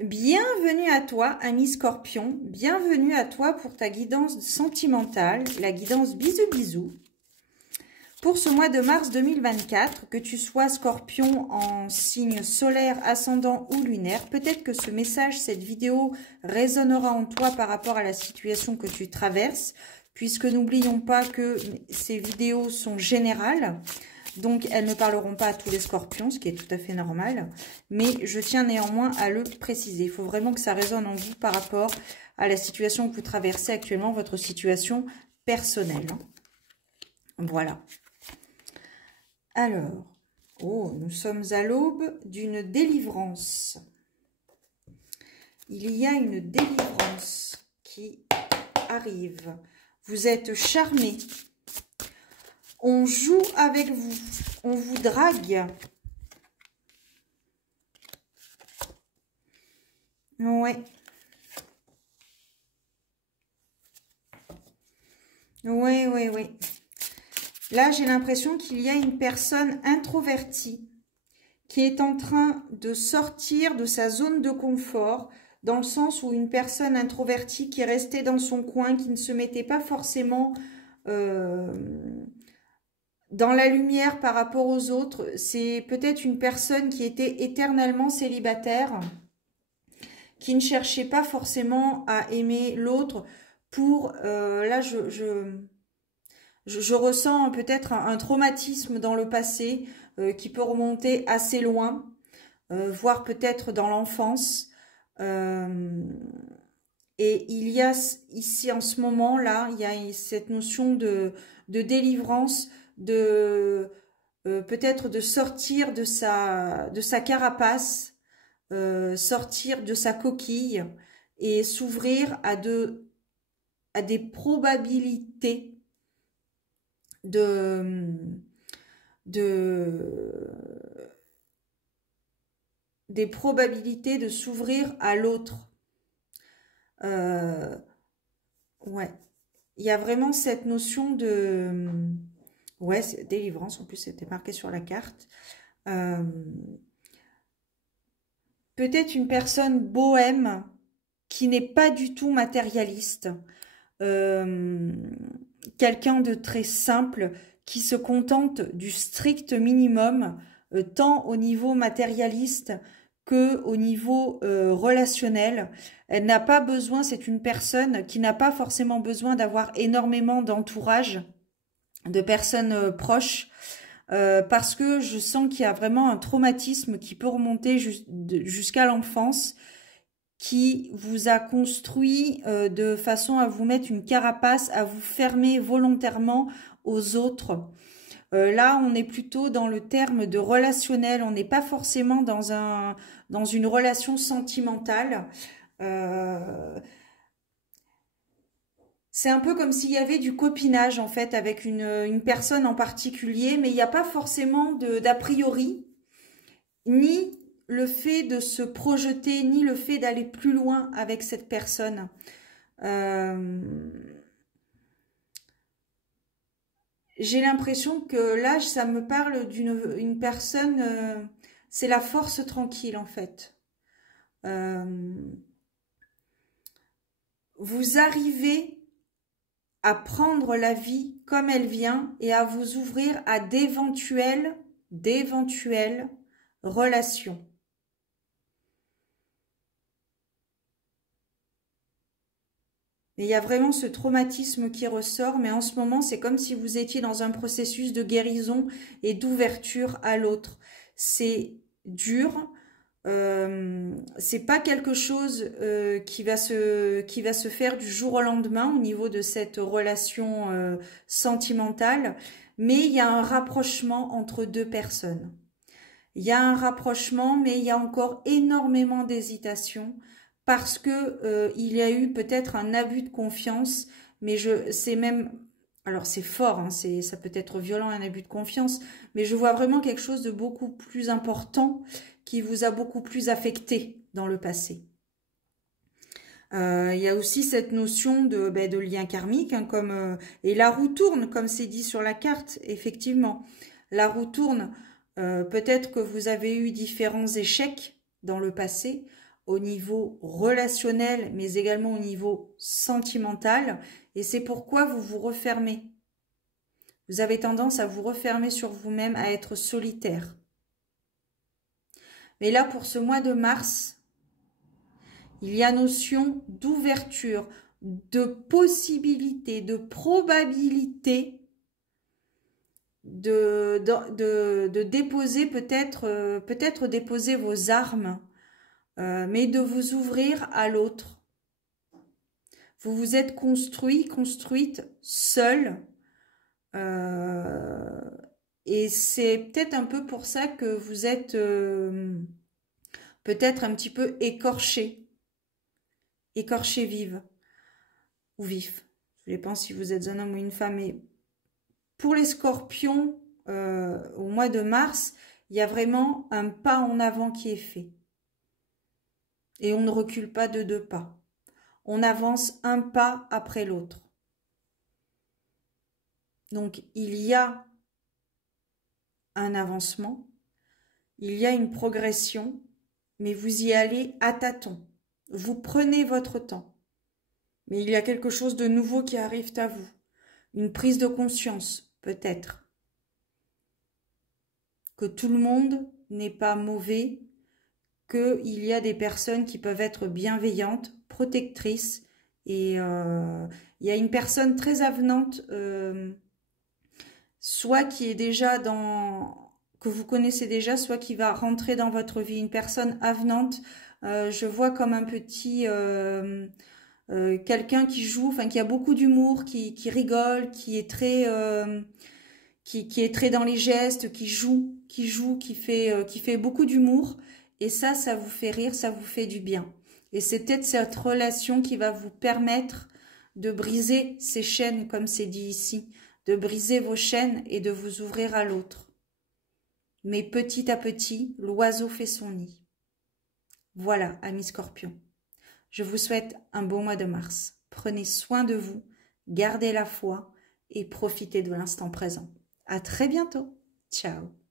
Bienvenue à toi, ami Scorpion. Bienvenue à toi pour ta guidance sentimentale, la guidance bisous bisous. Pour ce mois de mars 2024, que tu sois Scorpion en signe solaire, ascendant ou lunaire, peut-être que ce message, cette vidéo résonnera en toi par rapport à la situation que tu traverses, puisque n'oublions pas que ces vidéos sont générales. Donc, elles ne parleront pas à tous les scorpions, ce qui est tout à fait normal. Mais je tiens néanmoins à le préciser. Il faut vraiment que ça résonne en vous par rapport à la situation que vous traversez actuellement, votre situation personnelle. Voilà. Alors, oh, nous sommes à l'aube d'une délivrance. Il y a une délivrance qui arrive. Vous êtes charmé. On joue avec vous, on vous drague. Ouais. Ouais. Là, j'ai l'impression qu'il y a une personne introvertie qui est en train de sortir de sa zone de confort, dans le sens où une personne introvertie qui est restée dans son coin, qui ne se mettait pas forcément dans la lumière par rapport aux autres, c'est peut-être une personne qui était éternellement célibataire, qui ne cherchait pas forcément à aimer l'autre pour... là, je ressens peut-être un traumatisme dans le passé qui peut remonter assez loin, voire peut-être dans l'enfance. Et il y a ici, en ce moment-là, il y a cette notion de délivrance, de peut-être de sortir de sa carapace, sortir de sa coquille et s'ouvrir à des probabilités des probabilités de s'ouvrir à l'autre. Ouais, il y a vraiment cette notion de... Ouais, délivrance, en plus c'était marqué sur la carte. Peut-être une personne bohème qui n'est pas du tout matérialiste. Quelqu'un de très simple qui se contente du strict minimum, tant au niveau matérialiste que au niveau relationnel. Elle n'a pas besoin, c'est une personne qui n'a pas forcément besoin d'avoir énormément d'entourage, de personnes proches, parce que je sens qu'il y a vraiment un traumatisme qui peut remonter jusqu'à l'enfance, qui vous a construit de façon à vous mettre une carapace, à vous fermer volontairement aux autres. Là, on est plutôt dans le terme de relationnel, on n'est pas forcément dans une relation sentimentale. C'est un peu comme s'il y avait du copinage en fait avec une personne en particulier, mais il n'y a pas forcément d'a priori, ni le fait de se projeter, ni le fait d'aller plus loin avec cette personne. J'ai l'impression que là, ça me parle d'une personne, c'est la force tranquille en fait. Vous arrivez à prendre la vie comme elle vient et à vous ouvrir à d'éventuelles relations. Et il y a vraiment ce traumatisme qui ressort, mais en ce moment, c'est comme si vous étiez dans un processus de guérison et d'ouverture à l'autre. C'est dur, c'est pas quelque chose qui va se faire du jour au lendemain au niveau de cette relation sentimentale, mais il y a un rapprochement entre deux personnes. Il y a un rapprochement, mais il y a encore énormément d'hésitation parce que il y a eu peut-être un abus de confiance, mais c'est même... Alors c'est fort, hein, ça peut être violent un abus de confiance, mais je vois vraiment quelque chose de beaucoup plus important qui vous a beaucoup plus affecté dans le passé. Il y a aussi cette notion de lien karmique, hein, et la roue tourne, comme c'est dit sur la carte, effectivement. La roue tourne, peut-être que vous avez eu différents échecs dans le passé, au niveau relationnel, mais également au niveau sentimental. Et c'est pourquoi vous vous refermez. Vous avez tendance à vous refermer sur vous-même, à être solitaire. Mais là, pour ce mois de mars, il y a notion d'ouverture, de possibilité, de probabilité de déposer peut-être déposer vos armes, mais de vous ouvrir à l'autre. Vous vous êtes construite seule, et c'est peut-être un peu pour ça que vous êtes peut-être un petit peu écorchée vive ou vif. Je pense si vous êtes un homme ou une femme, mais pour les scorpions, au mois de mars, il y a vraiment un pas en avant qui est fait. Et on ne recule pas de 2 pas. On avance un pas après l'autre. Donc, il y a un avancement, il y a une progression, mais vous y allez à tâtons. Vous prenez votre temps. Mais il y a quelque chose de nouveau qui arrive à vous. Une prise de conscience, peut-être. Que tout le monde n'est pas mauvais, qu'il y a des personnes qui peuvent être bienveillantes, protectrices, et il y a une personne très avenante, soit qui est déjà que vous connaissez déjà, soit qui va rentrer dans votre vie, une personne avenante. Je vois comme un petit quelqu'un qui joue, enfin qui a beaucoup d'humour, qui rigole, qui est très qui est très dans les gestes, qui fait beaucoup d'humour. Et ça vous fait rire, ça vous fait du bien. Et c'est peut-être cette relation qui va vous permettre de briser ces chaînes, comme c'est dit ici, de briser vos chaînes et de vous ouvrir à l'autre. Mais petit à petit, l'oiseau fait son nid. Voilà, amis scorpions. Je vous souhaite un beau mois de mars. Prenez soin de vous, gardez la foi et profitez de l'instant présent. À très bientôt. Ciao.